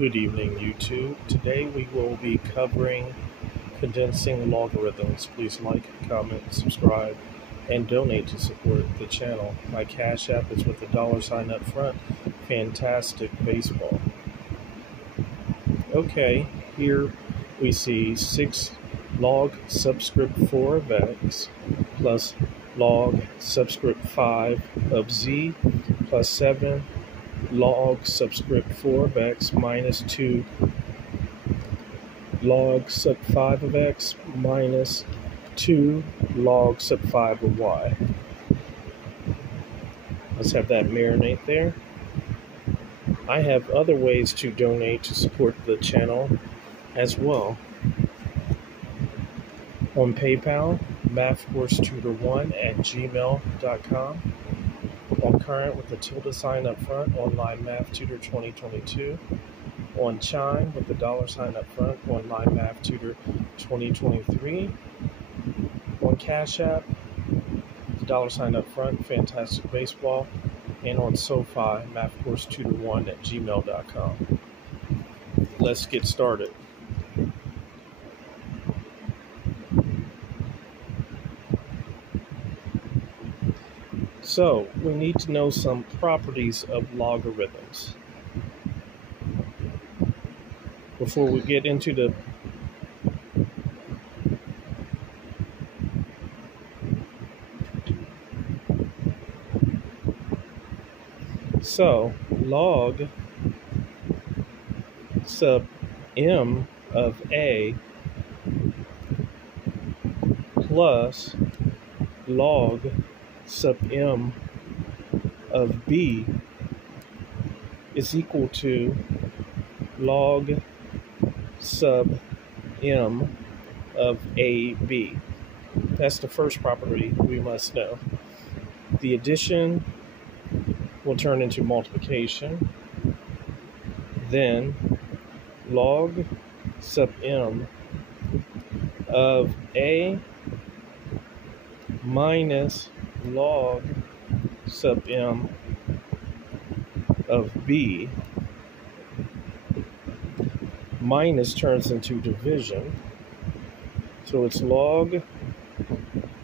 Good evening, YouTube. Today we will be covering condensing logarithms. Please like, comment, subscribe, and donate to support the channel. My Cash App is with the $ up front. Fantastic Baseball. Okay, here we see 6 log subscript 4 of x plus log subscript 5 of z plus 7 log subscript 4 of x minus 2 log sub 5 of x minus 2 log sub 5 of y. Let's have that marinate there. I have other ways to donate to support the channel as well. On PayPal, mathcoursetutor1@gmail.com. On Current with the tilde sign up front, Online Math Tutor 2022. On Chime with the $ up front, Online Math Tutor 2023. On Cash App, the $ up front, Fantastic Baseball. And on SOFI, mathcoursetutor1@gmail.com. Let's get started. So, we need to know some properties of logarithms before we get into the log sub m of a plus log sub m of b is equal to log sub m of ab. That's the first property we must know. The addition will turn into multiplication. Then log sub m of a minus log sub m of b minus turns into division. So it's log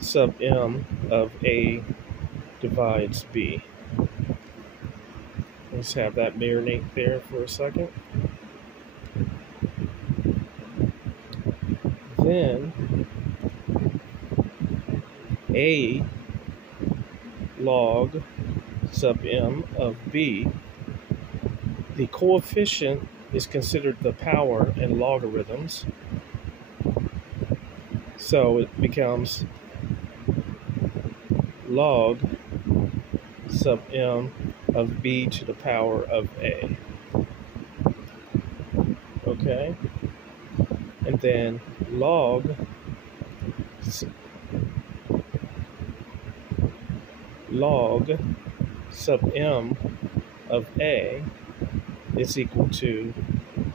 sub m of a divides b. Let's have that marinate there for a second. Then a log sub m of b, the coefficient is considered the power in logarithms. So it becomes log sub m of b to the power of a. Okay? And then log sub m of a is equal to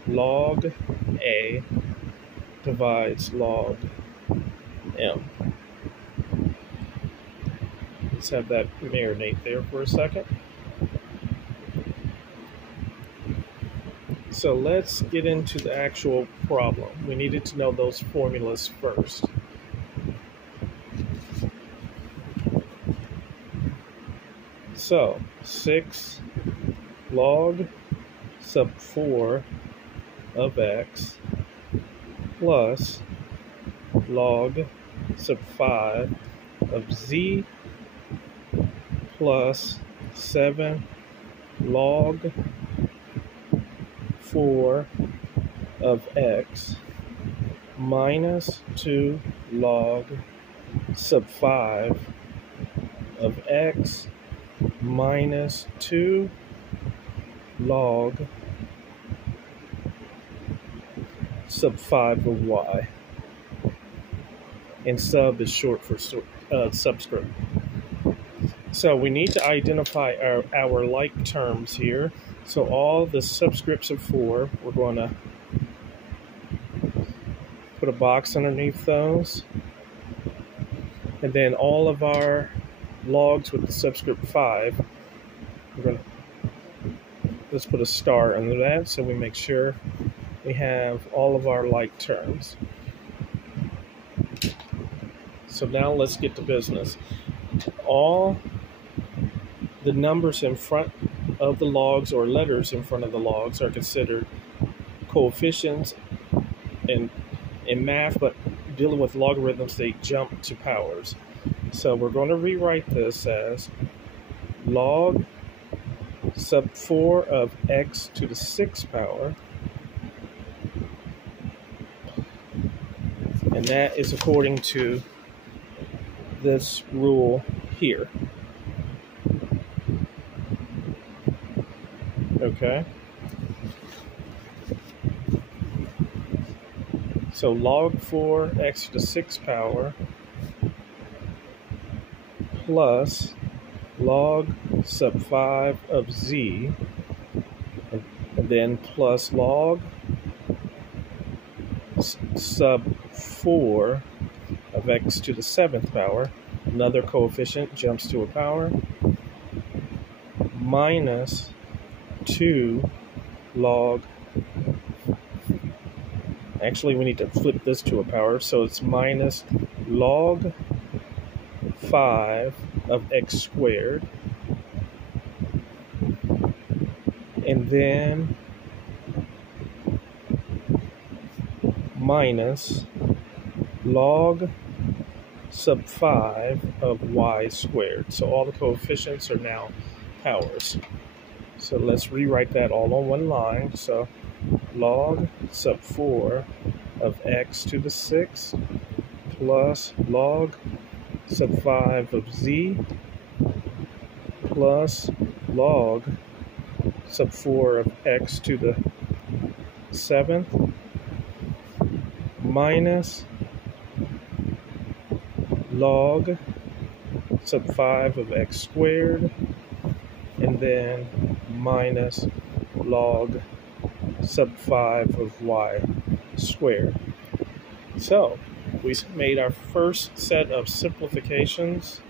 log a divides log m. Let's have that marinate there for a second. So let's get into the actual problem. We needed to know those formulas first. So 6 log sub 4 of x plus log sub 5 of z plus 7 log 4 of x minus 2 log sub 5 of x minus 2 log sub 5 of y. And sub is short for subscript. So we need to identify our like terms here. So all the subscripts of 4, we're going to put a box underneath those. And then all of our logs with the subscript 5, we're going to let's put a star under that so we make sure we have all of our like terms. So now let's get to business. All the numbers in front of the logs or letters in front of the logs are considered coefficients in math, but dealing with logarithms, they jump to powers. So we're going to rewrite this as log sub 4 of x to the 6th power, and that is according to this rule here. Okay. So log 4 x to the 6th power plus log sub 5 of z, and then plus log sub 4 of x to the 7th power, another coefficient jumps to a power, minus 2 log, actually we need to flip this to a power, so it's minus log 5 of x squared, and then minus log sub 5 of y squared. So all the coefficients are now powers. So let's rewrite that all on one line. So log sub 4 of x to the 6th plus log sub 5 of z plus log sub 4 of x to the 7th minus log sub 5 of x squared, and then minus log sub 5 of y squared. So we made our first set of simplifications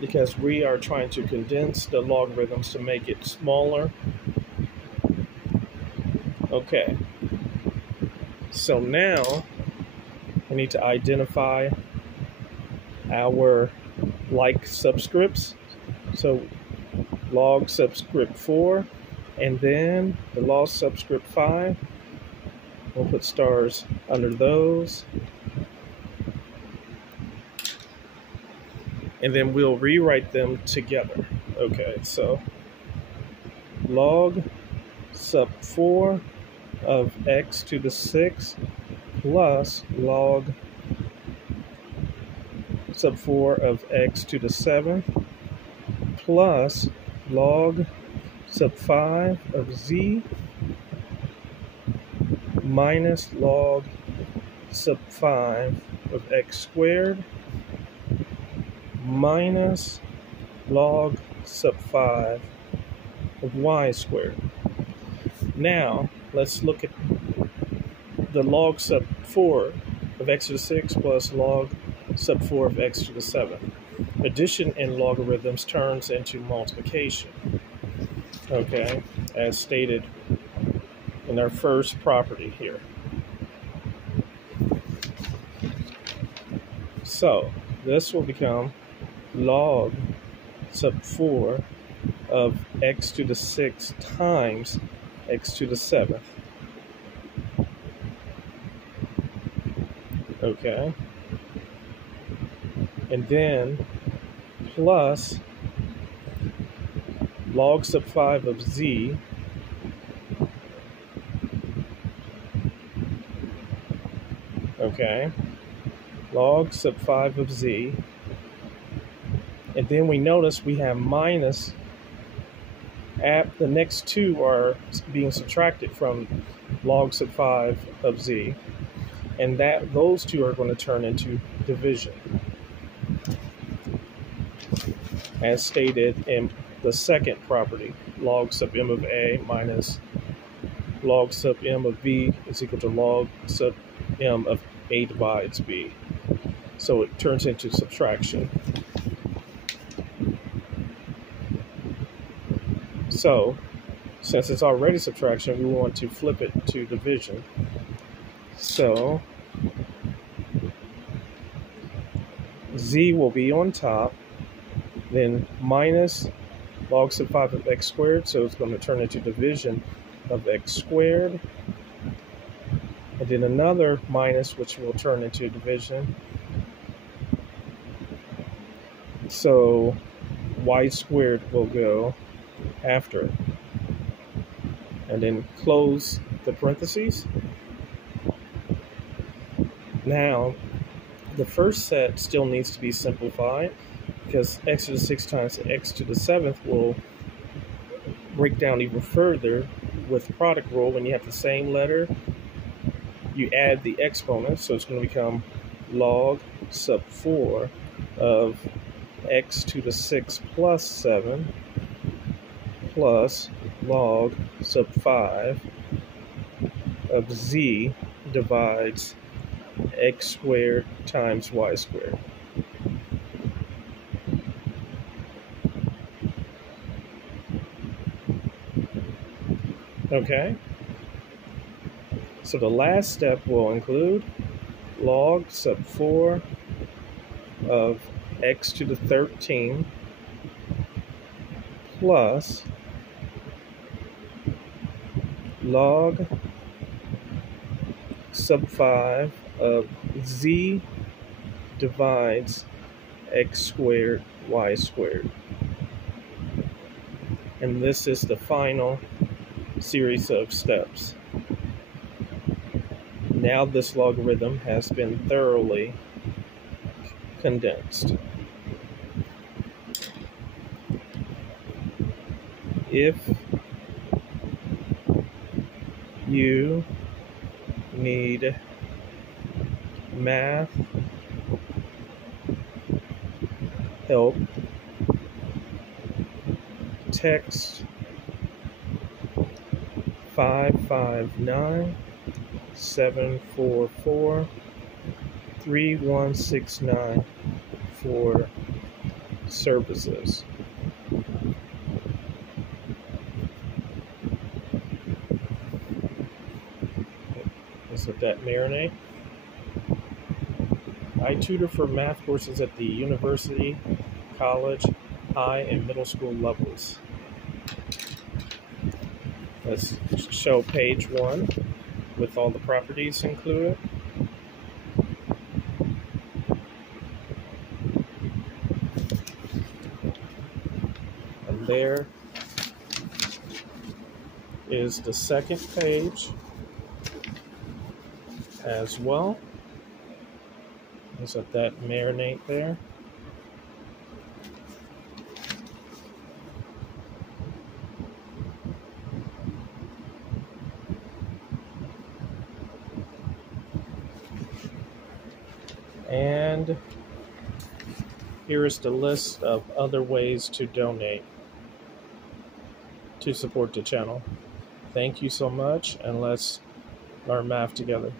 because we are trying to condense the logarithms to make it smaller. Okay, so now we need to identify our like subscripts. So log subscript 4, and then the log subscript 5. We'll put stars under those. And then we'll rewrite them together. Okay, so log sub 4 of x to the 6th plus log sub 4 of x to the 7th plus log sub 5 of z minus log sub 5 of x squared minus log sub 5 of y squared. Now let's look at the log sub 4 of x to the 6th plus log sub 4 of x to the 7th. Addition in logarithms turns into multiplication, okay, as stated in our first property here. So this will become log sub 4 of x to the 6th times x to the 7th. Okay. And then plus log sub 5 of z okay, log sub 5 of z, and then we notice we have minus at the next two are being subtracted from log sub 5 of z, and that those two are going to turn into division, as stated in the second property. Log sub m of a minus log sub m of b is equal to log sub m of a divides b. So it turns into subtraction. So, since it's already subtraction, we want to flip it to division. So, z will be on top, then minus log sub 5 of x squared, so it's going to turn into division of x squared. And then another minus, which will turn into division. So y squared will go after it. And then close the parentheses. Now, the first set still needs to be simplified because x to the 6th times x to the 7th will break down even further with product rule. When you have the same letter, you add the exponent, so it's going to become log sub 4 of x to the 6th plus 7 plus log sub 5 of z divides x squared times y squared. Okay, so the last step will include log sub 4 of x to the 13 plus log sub 5 of z divides x squared y squared. And this is the final series of steps. Now this logarithm has been thoroughly condensed. If you need math help, text 559-744-3169 for services. Let's let that marinate. I tutor for math courses at the university, college, high, and middle school levels. Let's show page 1 with all the properties included. And there is the second page as well. Let's let that marinate there. And here is the list of other ways to donate to support the channel. Thank you so much, and let's learn math together.